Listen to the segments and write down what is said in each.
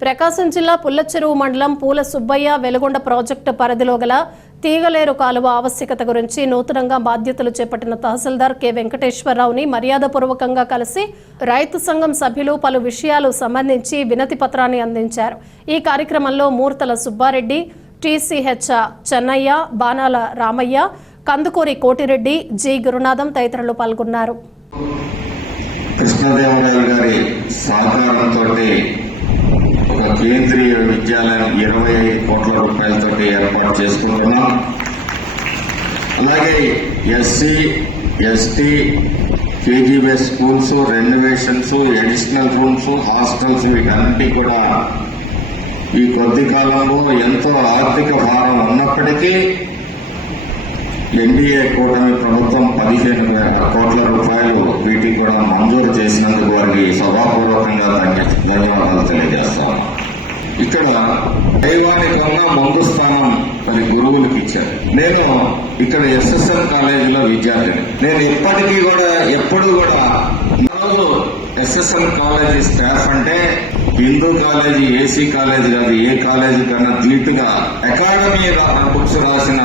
ప్రకాశం జిల్లా పుల్లచెరువు మండలం పూల సుబ్బయ్య వెలుగొండ ప్రాజెక్టు పరిధిలో గల తీగలేరు కాలువ ఆవశ్యకత గురించి నూతనంగా బాధ్యతలు చేపట్టిన తహసీల్దార్ కె వెంకటేశ్వరరావుని మర్యాదపూర్వకంగా కలిసి రైతు సంఘం సభ్యులు పలు విషయాలు సంబంధించి వినతి పత్రాన్ని అందించారు. ఈ కార్యక్రమంలో మూర్తల సుబ్బారెడ్డి టీసీహెచ్ చెన్నయ్య బాణాల రామయ్య కందుకూరి కోటిరెడ్డి జి గురునాథం తదితరులు పాల్గొన్నారు. కృష్ణదేవరాయలు గారి సహకారంతో కేంద్రీయ విద్యాలయం ఇరవై ఐదు కోట్ల రూపాయలతో ఏర్పాటు చేసుకుంటున్నాం. అలాగే SC ST KGBS schools renovations additional rooms hostels వీటన్నిటి కూడా ఈ కొద్ది కాలంలో ఎంతో ఆర్థిక భారం ఉన్నప్పటికీ ఎన్డీఏ కూటమి ప్రభుత్వం పదిహేను కోట్ల రూపాయలు వీటికి కూడా చేసినందుకు వారికి సభాపూర్వకంగా ధన్యవాదాలు తెలియజేస్తాను. ఇక్కడ దైవానికి ఉన్న ముందు స్థానం మరి గురువులకు ఇచ్చారు. నేను ఇక్కడ ఎస్ఎస్ఎన్ కాలేజీలో విద్యార్థిని. నేను ఇప్పటికీ కూడా ఎప్పుడు కూడా రోజు ఎస్ఎస్ఎన్ కాలేజీ స్టాఫ్ అంటే హిందూ కాలేజీ ఏసీ కాలేజీ కాదు ఏ కాలేజీ కన్నా ధీటుగా అకాడమీ బుక్స్ రాసిన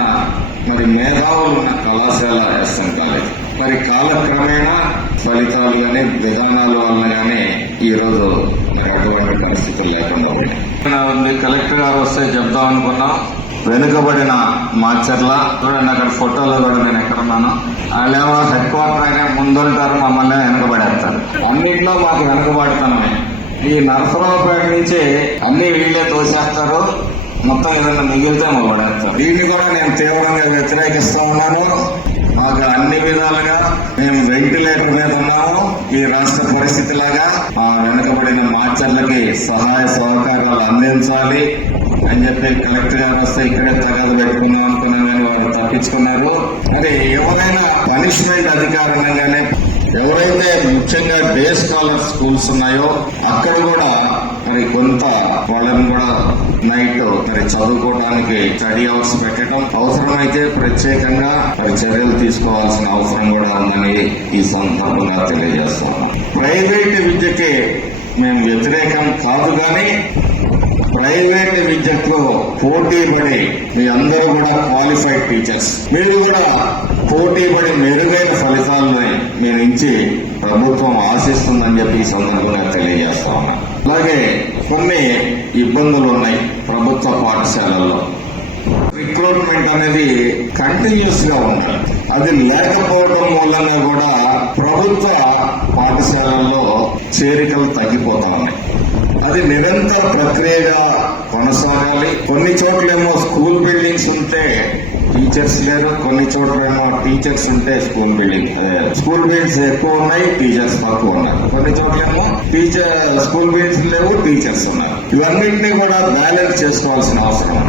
మరి మేధావులు ఉన్న కళాశాల ఎస్ఎన్ కాలేజ్ మరి కాలక్రమేణా ఫలితాలు కానీ విధానాల వల్ల కానీ ఈ రోజు మరి అటువంటి పరిస్థితులు లేకుండా ఉన్నాయి. కలెక్టర్ గారు వస్తే చెప్దాం అనుకున్నాం. వెనుకబడిన మాచర్ల చూడండి అక్కడ ఫోటోలో కూడా నేను ఎక్కడున్నాను వాళ్ళేమో హెడ్ క్వార్టర్ అయినా ముందుంటారు మమ్మల్ని వెనుకబడేస్తారు. అన్నింటిలో మాకు వెనుకబడతామే ఈ నరసరావుపేట నుంచి అన్ని వీళ్ళే తోసేస్తారు. మొత్తం ఏదైనా మిగిలితే మొదలెడతారు దీన్ని కూడా నేను తీవ్రంగా వ్యతిరేకిస్తా ఉన్నాను. మాకు అన్ని విధాలుగా మేము వెంటిలేటర్ మీద ఉన్నాము. ఈ రాష్ట్ర పరిస్థితి లాగా ఆ వెనుకబడిన మార్చర్లకి సహాయ సహకారాలు అందించాలి అని చెప్పి కలెక్టర్ గారు వస్తే ఇక్కడే తగదు పెట్టుకుందాం అనుకున్నాను కానీ వారు తప్పించుకున్నారు. మరి ఎవరైనా పనిష్మెంట్ అధికారంగానే ఎవరైతే ముఖ్యంగా డే స్కాలర్ స్కూల్స్ ఉన్నాయో అక్కడ కూడా మరి కొంత వాళ్ళని కూడా నైట్ మరి చదువుకోవడానికి స్టడీ అవర్స్ పెట్టడం అవసరమైతే ప్రత్యేకంగా మరి చర్యలు తీసుకోవాల్సిన అవసరం కూడా ఉందని ఈ సందర్భంగా తెలియజేస్తాను ప్రైవేట్ విద్యకి మేము వ్యతిరేకం కాదు కానీ ప్రైవేట్ విద్యకు పోటీ పడి మీ అందరూ కూడా క్వాలిఫైడ్ టీచర్స్ మీరు కూడా పోటీ పడి మెరుగైన ఫలితాలని మీరు ఇచ్చి ప్రభుత్వం ఆశిస్తుందని చెప్పి ఈ సందర్భంగా తెలియజేస్తా ఉన్నా. అలాగే కొన్ని ఇబ్బందులు ఉన్నాయి ప్రభుత్వ పాఠశాలల్లో. రిక్రూట్మెంట్ అనేది కంటిన్యూస్గా ఉండాలి. అది లేకపోవడం మూలంగా కూడా ప్రభుత్వ పాఠశాలల్లో చేరికలు తగ్గిపోతా ఉన్నాయి. అది నిరంతర ప్రక్రియగా కొనసాగాలి. కొన్ని చోట్లేమో స్కూల్ బిల్డింగ్స్ ఉంటే టీచర్స్ లేరు కొన్ని చోట్లేమో టీచర్స్ ఉంటే స్కూల్ బిల్డింగ్ స్కూల్ బిల్డింగ్స్ ఎక్కువ ఉన్నాయి టీచర్స్ తక్కువ ఉన్నాయి కొన్ని చోట్లేమో టీచర్ స్కూల్ బిల్డింగ్స్ లేవు టీచర్స్ ఉన్నారు. ఇవన్నింటినీ కూడా బ్యాలెన్స్ చేసుకోవాల్సిన అవసరం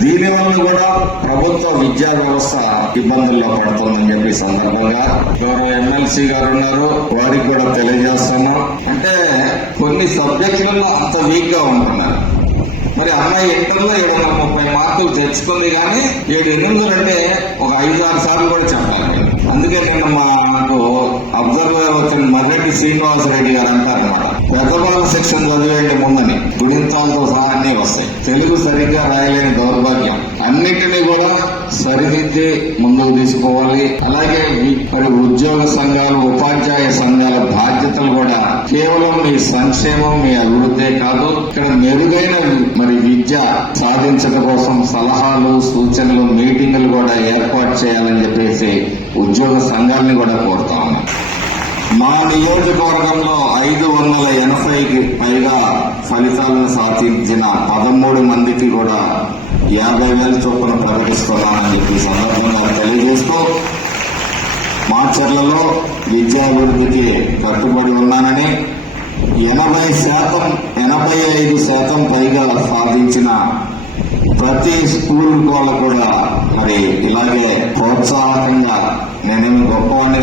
దీని వల్ల కూడా ప్రభుత్వ విద్యా వ్యవస్థ ఇబ్బందుల్లో పడుతుందని చెప్పి సందర్భంగా గౌరవ ఎమ్మెల్సీ గారు ఉన్నారు. వారికి కూడా తెలియజేస్తాము. అంటే కొన్ని సబ్జెక్టులలో అంత వీక్గా ఉంటున్నారు. మరి అమ్మాయి ఇంటర్లో ఏడు వందల ముప్పై మార్కులు తెచ్చుకుంది కానీ ఏడు ఎనిమిది అంటే ఒక ఐదు ఆరు సార్లు కూడా చెప్పాలి. అందుకే నిన్న మాకు అబ్జర్వర్ వచ్చిన మర్రెడ్డి శ్రీనివాసరెడ్డి గారు అంటారు అనమాట సెక్షన్ చదివేయండి ముందని. గుణింతాలతో సహా అన్ని వస్తాయి. తెలుగు సరిగ్గా రాయలేని దౌర్భాగ్యం. అన్నిటినీ కూడా సరిదిద్ది ముందుకు తీసుకోవాలి. అలాగే ఇప్పటి మరి ఉద్యోగ సంఘాలు కేవలం మీ సంక్షేమం మీ అభివృద్ధే కాదు ఇక్కడ మెరుగైన మరి విద్య సాధించడం కోసం సలహాలు సూచనలు మీటింగులు కూడా ఏర్పాటు చేయాలని చెప్పేసి ఉద్యోగ సంఘాలని కూడా కోరుతా ఉన్నాం. మా నియోజకవర్గంలో ఐదు వందల ఎనభైకి పైగా ఫలితాలను సాధించిన పదమూడు మందికి కూడా యాభై వేల చొప్పున ప్రకటిస్తున్నామని చెప్పి సందర్భంగా తెలియజేస్తూ మాచర్లలో విద్యాభివృద్ధికి కట్టుబడి ఉన్నానని ఎనభై శాతం ఎనభై ఐదు శాతం పైగా సాధించిన ప్రతి స్కూల్ వాళ్ళు కూడా మరి ఇలాగే ప్రోత్సాహకంగా నేనేమి గొప్పవాడిని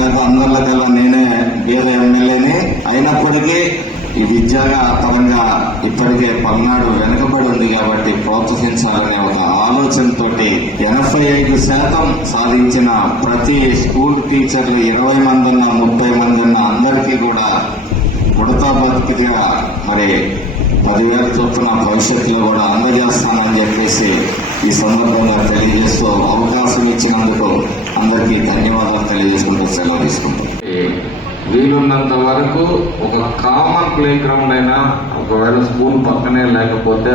పరంగా ఇప్పటికే పల్నాడు వెనుకబడి ఉంది కాబట్టి ప్రోత్సహించాలనే ఒక ఆలోచనతోటి ఎనభై ఐదు శాతం సాధించిన ప్రతి స్కూల్ టీచర్లు ఇరవై మందిన్న ముప్పై మందిన్న అందరికీ కూడా ఉడతా బతికిగా మరి పదివేల చొప్పున భవిష్యత్తులో కూడా అందజేస్తానని చెప్పేసి ఈ సందర్భంగా తెలియజేస్తూ అవకాశం ఇచ్చినందుకు అందరికీ ధన్యవాదాలు తెలియజేసుకుంటూ సెలవు తీసుకుంటాం వీలున్నంత వరకు ఒక కామన్ ప్లే గ్రౌండ్ అయినా ఒకవేళ స్కూల్ పక్కనే లేకపోతే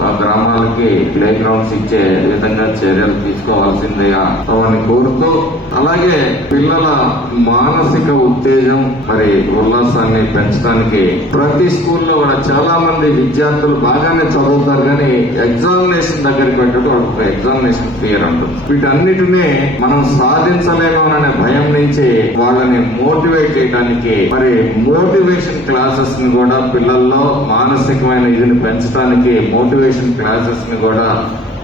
ఆ- గ్రామాలకి ప్లే గ్రౌండ్స్ ఇచ్చే విధంగా చర్యలు తీసుకోవాల్సిందిగా వారిని కోరుతూ అలాగే పిల్లల మానసిక ఉత్తేజం మరి ఉల్లాసాన్ని పెంచడానికి ప్రతి స్కూల్లో కూడా చాలా మంది విద్యార్థులు బాగానే చదువుతారు కానీ ఎగ్జామినేషన్ దగ్గరికి పెట్టడం ఒక ఎగ్జామినేషన్ ఫియర్ అంటుంది వీటన్నిటినీ మనం సాధించలేము అనే భయం నుంచి వాళ్ళని మోటివేట్ చేయడం చేయడానికి మరి మోటివేషన్ క్లాసెస్ని కూడా పిల్లల్లో మానసికమైన ఇదిని పెంచడానికి మోటివేషన్ క్లాసెస్ని కూడా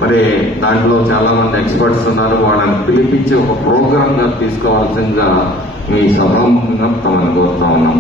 మరి దాంట్లో చాలా మంది ఎక్స్పర్ట్స్ ఉన్నారు. వాళ్ళని పిలిపించి ఒక ప్రోగ్రామ్గా తీసుకోవాల్సిందిగా మీ సభాముఖంగా తమను కోరుతా ఉన్నాం.